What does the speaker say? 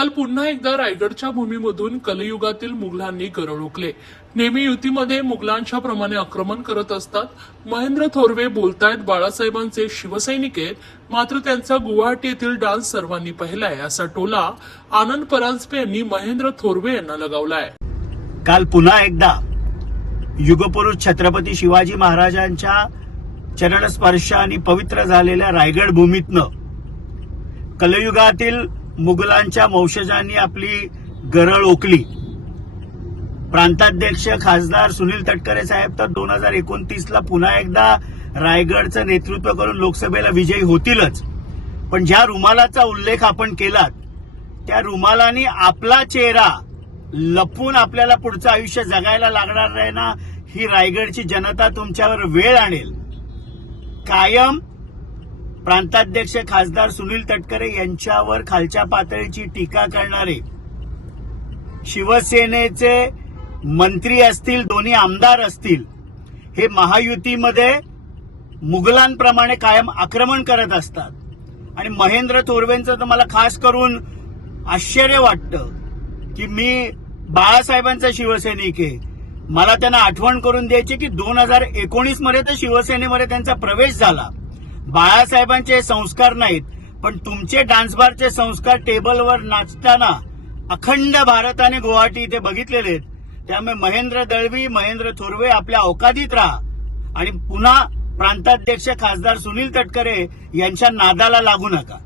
काल पुन्हा एकदा रायगडच्या भूमीमधून कलयुगातील मुघलांनी गरळोकले. नेहमी युतीमध्ये मुघलांच्या प्रमाणे आक्रमण करत असतात. महेंद्र थोरवे बोलतायत बाळासाहेबांचे शिवसैनिक आहेत. मात्र त्यांचा गुवाहाटी येथील डान्स सर्वांनी पाहिलाय असा टोला आनंद परांजपे यांनी महेंद्र थोरवे यांना लगावलाय. काल पुन्हा एकदा युगपुरुष छत्रपती शिवाजी महाराजांच्या चरणस्पर्शाने पवित्र झालेल्या रायगड भूमीतनं कलयुगातील मुघलांच्या वंशजांनी आपली गरळ ओकली. प्रांताध्यक्ष खासदार सुनील तटकरे साहेब तर दोन हजार एकोणतीसला पुन्हा एकदा रायगडचं नेतृत्व करून लोकसभेला विजयी होतीलच. पण ज्या रुमालाचा उल्लेख आपण केलात त्या रुमालाने आपला चेहरा लपून आपल्याला पुढचं आयुष्य जगायला लागणार नाही ना ही रायगडची जनता तुमच्यावर वेळ आणेल. कायम प्रांताध्यक्ष खासदार सुनील तटकरे यांच्यावर खालच्या पातळीची टीका करणारे शिवसेनेचे मंत्री असतील दोन्ही आमदार असतील हे महायुतीमध्ये मुघलांप्रमाणे कायम आक्रमण करत असतात. आणि महेंद्र थोरवेंचं तर मला खास करून आश्चर्य वाटतं की मी बाळासाहेबांचा शिवसैनिक आहे. मला त्यांना आठवण करून द्यायची की दोन हजार एकोणीसमध्ये तर शिवसेनेमध्ये त्यांचा प्रवेश झाला. बाळासाहेबांचे संस्कार नाहीत पण तुमचे डान्स बारचे संस्कार टेबलवर नाचताना अखंड भारताने गुवाहाटी इथे बघितलेले आहेत. त्यामुळे महेंद्र दळवी महेंद्र थोरवे आपल्या अवकादीत राहा. आणि पुन्हा प्रांताध्यक्ष खासदार सुनील तटकरे यांच्या नादाला लागू नका.